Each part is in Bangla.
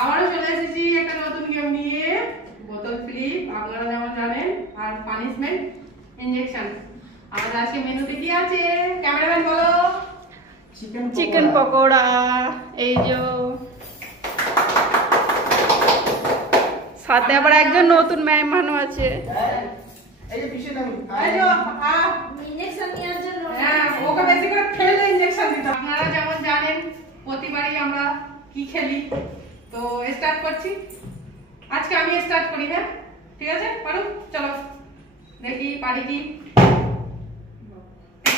আবারও চলে এসেছি একটা নতুন গেম নিয়ে, বোতল ফ্লিপ আপনারা যেমন জানেন, আর পানিশমেন্ট ইনজেকশন। আমাদের আজকে মেনুতে কি আছে ক্যামেরাম্যান বলো? চিকেন পকোড়া। এই যে সাথে আবার একজন নতুন মেহমানও আছে। এই যে পিছনে এই যে ইনজেকশন নেওয়ার জন্য, হ্যাঁ ওকে বেশি করে ফেলে ইনজেকশন দিতে। আপনারা যেমন জানেন প্রতিবারই আমরা কি খেলি, তো স্টার্ট করছি। আজকে আমি স্টার্ট করি, হ্যাঁ ঠিক আছে? পারো? চলো দেখি পারি কি।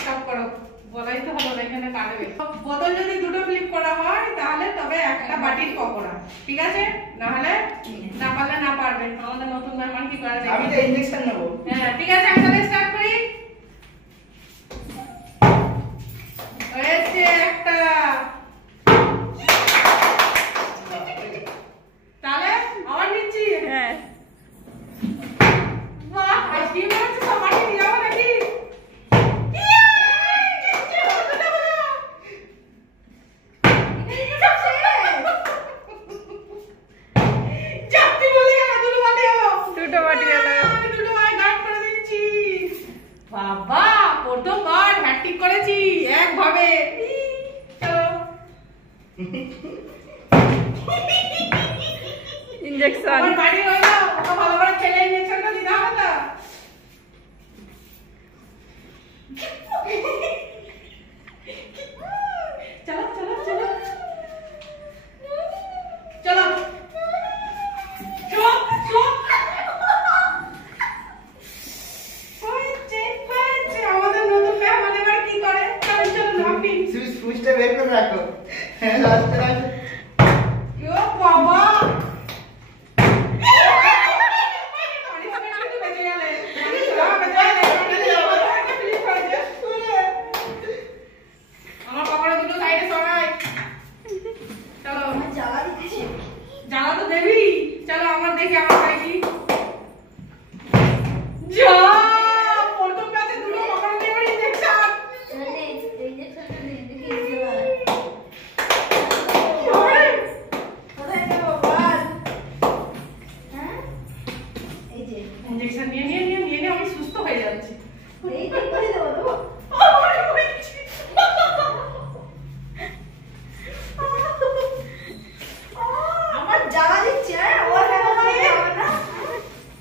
স্টপ করো, বলাই তো হলো না, এখানে কাটবে। বোতল যদি দুটো ফ্লিপ করা হয় তাহলে তবে একটা বাটির পকোড়া, ঠিক আছে? না হলে না পারলে না পারবে। আমাদের নতুন মেহমান কি করে দেখি। আমি তো ইনজেকশন নেব। হ্যাঁ ঠিক আছে, আমি তাহলে স্টার্ট করি। হয়েছে একটা। তাহলে আবার নিচ্ছি। হ্যাঁ বাহ, আইসক্রিম হচ্ছে সব বাটি নিয়ে যাবো নাকি? দুটো বাটি হলো। বাবা প্রথমবার হ্যাট্রিক করেছি একভাবে। চলো ইনজেকশন। আমার বাড়ি হলো, ওকে ভালো করে খেলে ইনজেকশনটা দিতে হবে তো। চলো চলো চলো চলো চুপ চুপ। আমাদের নতুন মেহমান এবার কি করে? চলো চলো আপনি। সুইচটা বের করে রাখো। হ্যাঁ লাস্টে রাখো। ও বাবা, আমার পকোড়া দুটো সাইডে সরাই। চলো জ্বালা তো দেবি। চলো আমার দেখি আমার খাই কি। যা প্রথম ব্যাচে দুটো পকোড়া দিয়ে এবার ইনজেকশন। ইনজেকশন নিয়ে নিয়ে নিয়ে নিয়ে নিয়ে আমি সুস্থ হয়ে যাচ্ছি।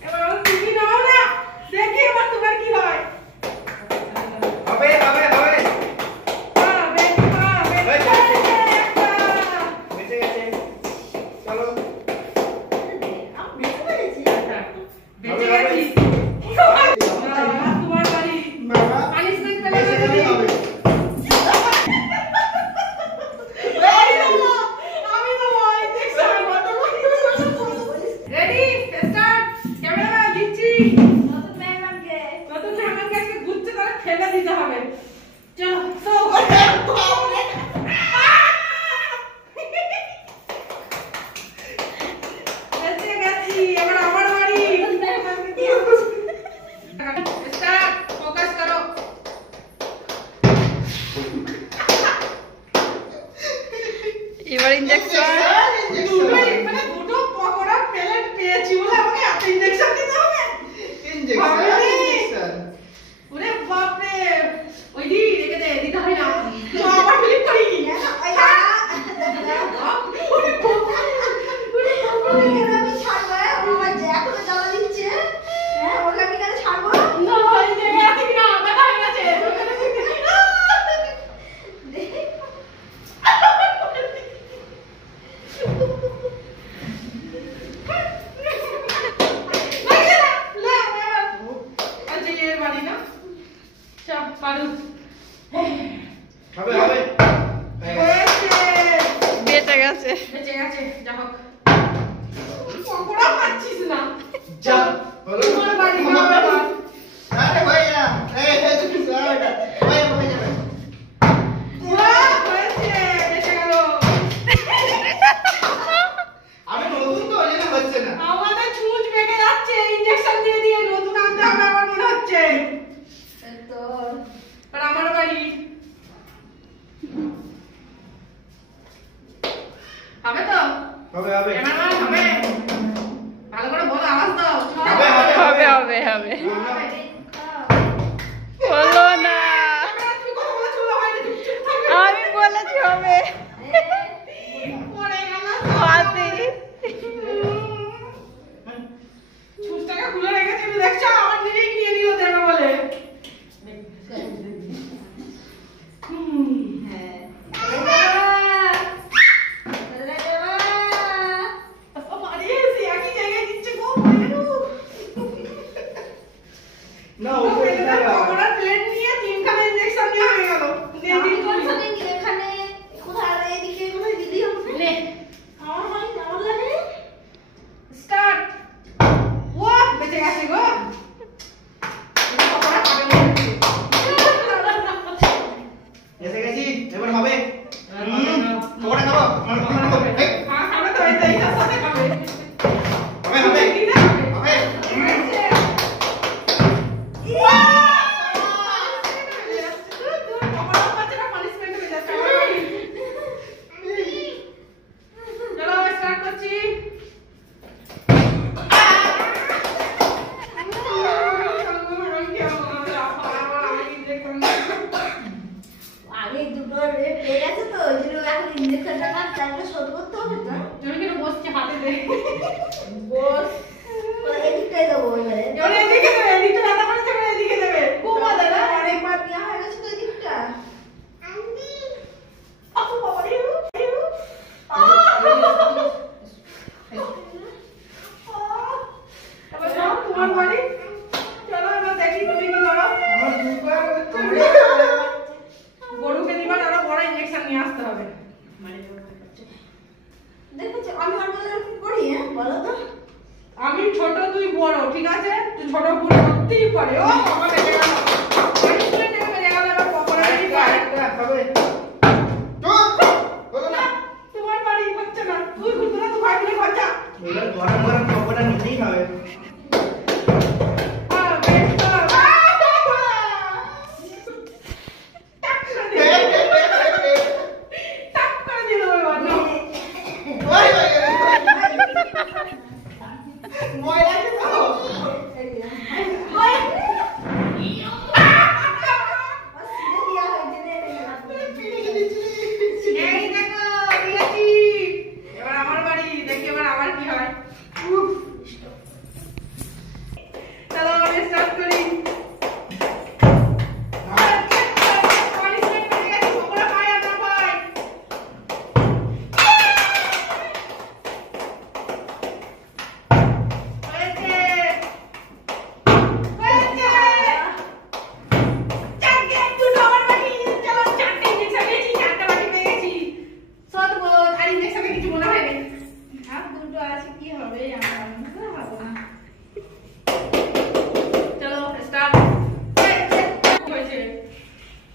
এবার তুমি নাও না, দেখি এবার তোমার কি হয়। হবে হবে হবে। বেঁচে গেছে। চলো। বেঁচে গেছি। তোমার বাড়ি বাবা পানিশমেন্ট পেলে বেঁচে গেলেই হবে। আমি তো ইনজেকশন রেডি স্টার্ট। ক্যামেরা দিচ্ছি। নতুন মেহমানকে আজকে গুচ্ছে করে ফেলে দিতে হবে। চলো সো বেঁচে গেছি। এবার আমার বাড়ি। স্টার্ট, ফোকাস করো। এবার ইনজেকশন। দুটোই মানে দুটো পকোড়া প্লেট পেয়েছি বলে আমাকে এত ইনজেকশন দিতে হবে? ইনজেকশন। ওরে বাপ রে, ওই দি রেখে দে, দিতে হয় না। তো আবার ফিলিপ করি। না, এই যে আছে কিনা, দেখা হয়ে গেছে। লে, লে, লে। হবে হবে ক্যামেরাম্যান হবে ভালো করে বলো আওয়াজ দাও হবে হবে হবে হবে হবে বলো না তুমি কথা বলা চলো হয়নি চুপ থাকবে আমি বলেছি হবে পড়ে গেল হাতে ছুঁচটাকে খুলে রেখেছি তুমি দেখছো আমার নিজেই নিয়ে নিল দেবে বলে না উপরে দাও প্লেট নিয়ে তিনখানা ইনজেকশন নেওয়া হয়ে গেল স্টার্ট ও বেঁচে গেছে গো এসে গেছি এবার হবে পকোড়া খাবো এই, হ্যাঁ খাবে তো এই সাথে খাবে হবে হবে কি না হবে তোমার বাড়ি চলো এবার দেখি তুমি কি করো আমার দুবার গরুকে দিবার আরো বড় ইনজেকশন নিয়ে আসতে হবে আমি ছোট তুই বড় ঠিক আছে তুই ছোট ভুল করতেই পারে ও বাবা বেঁচে গেল পানিশমেন্ট থেকে বেঁচে গেল এবার পকোড়া রেডি কর একটা হবে তো বলো না তোমার বাড়ি হচ্ছে না তুই ঘুরতে না তুই ভাই মিলে ঘর যা এবার গরম গরম পকোড়া নিতেই হবে ওই ময়লা খাও এবার আমার বাড়ি দেখি এবার আমার কি হয় চলো আমি স্টার্ট করি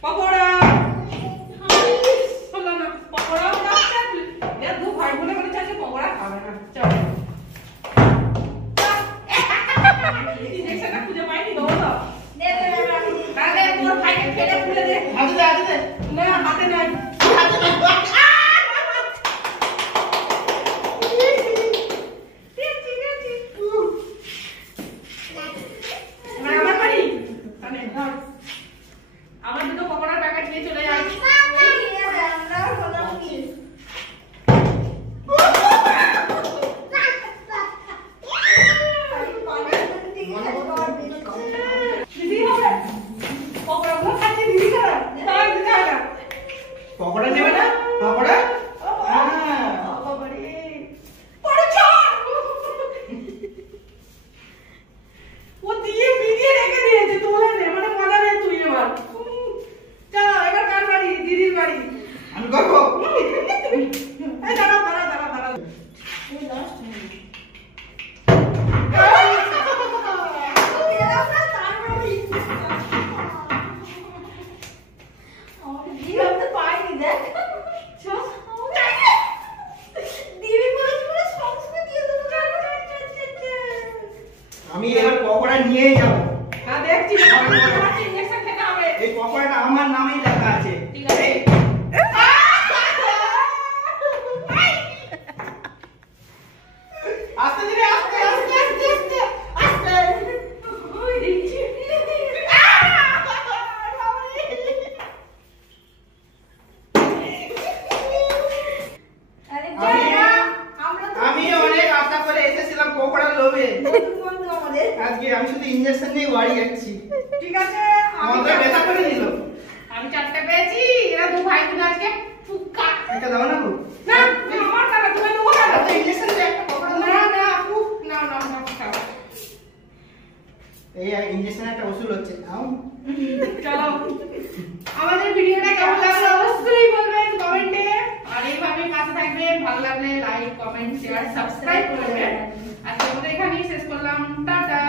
পকোড়া হলো না পকোড়া এর দু ভাই বলে বলে চাইছে পকোড়া খাবে না চলো ইনজেকশনটা খুঁজে পাইনি দৌড় দাও আরে তোর ভাইকে ফেলে খুলে দে হাতে দে হাতে দে না হাতে নাই হাতে দে আমার বাড়ি মানে ধর আমার দুটো পকোড়ার প্যাকেট নিয়ে চলে যাই দিদি হবে পকোড়াগুলো খাচ্ছি দিদি করে তাই দিতে হয় না পকোড়া নেবে না পকোড়া ও দিয়ে ভিডিও রেখে দিয়েছে তোলে নে মানে মজা নেই তুই এবার চলো এবার কার বাড়ি দিদির বাড়ি আমি করবো এই দাঁড়াও দাঁড়াও দাঁড়াও দাঁড়াও পাইনি দেখ চলো আমাদের ভিডিওটা কেমন লাগলো অবশ্যই বলবেন কমেন্টে, আর এইভাবে পাশে থাকবেন, ভালো লাগলে লাইক কমেন্ট শেয়ার সাবস্ক্রাইব করবেন। আজকে আমাদের এখানেই শেষ করলাম, টাটা।